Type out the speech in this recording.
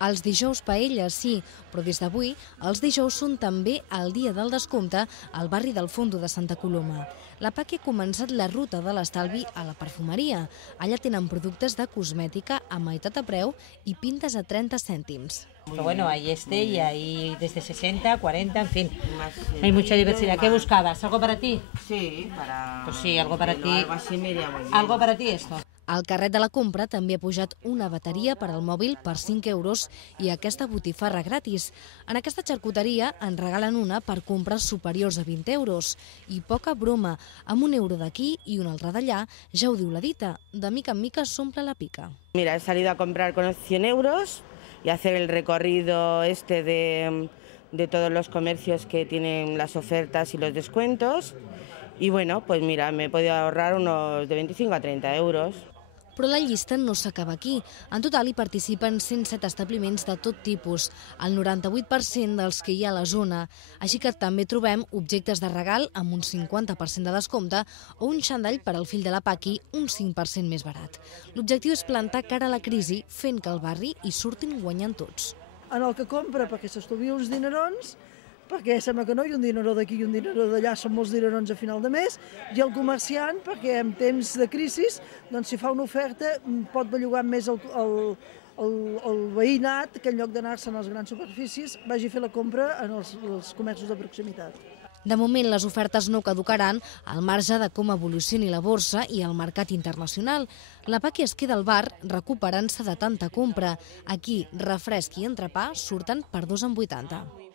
Els dijous paella, sí, però des d'avui els dijous són també el dia del descompte al barri del Fondo de Santa Coloma. La PAC ha començat la ruta de l'estalvi a la perfumeria. Allà tenen productes de cosmètica a meitat a preu i pintes a 30 cèntims. Pero bueno, hay y hay desde 60, 40, en fin, hay mucha diversidad. ¿Qué buscabas? ¿Algo para ti? Sí, para... Pues sí, algo para ti. Algo así me iría muy bien. ¿Algo para ti esto? Al carret de la compra també ha pujat una bateria per al mòbil per 5 euros i aquesta botifarra gratis. En aquesta xarcuteria en regalen una per compres superiors a 20 euros. I poca broma, amb €1 d'aquí i un altre d'allà, ja ho diu la dita, de mica en mica s'omple la pica. Mira, he salido a comprar con 100 euros y hacer el recorrido de todos los comercios que tienen las ofertas y los descuentos. Y bueno, pues mira, me he podido ahorrar unos de 25 a 30 euros. Però la llista no s'acaba aquí. En total hi participen 107 establiments de tot tipus, el 98% dels que hi ha a la zona. Així que també trobem objectes de regal amb un 50% de descompte o un xandall per al fill de la Paqui un 5% més barat. L'objectiu és plantar cara a la crisi fent que al barri hi surtin guanyant tots. En el que compra perquè s'estalvia uns dinerons, perquè sembla que no, i un dineró d'aquí i un dineró d'allà són molts dinerons a final de mes, i el comerciant, perquè en temps de crisi, doncs si fa una oferta pot bellugar més el veïnat, que en lloc d'anar-se'n a les grans superfícies vagi a fer la compra en els comerços de proximitat. De moment, les ofertes no caducaran al marge de com evolucioni la borsa i el mercat internacional. La Paqui es queda al bar recuperant-se de tanta compra. Aquí, refresc i entrepà surten per 2,80 €.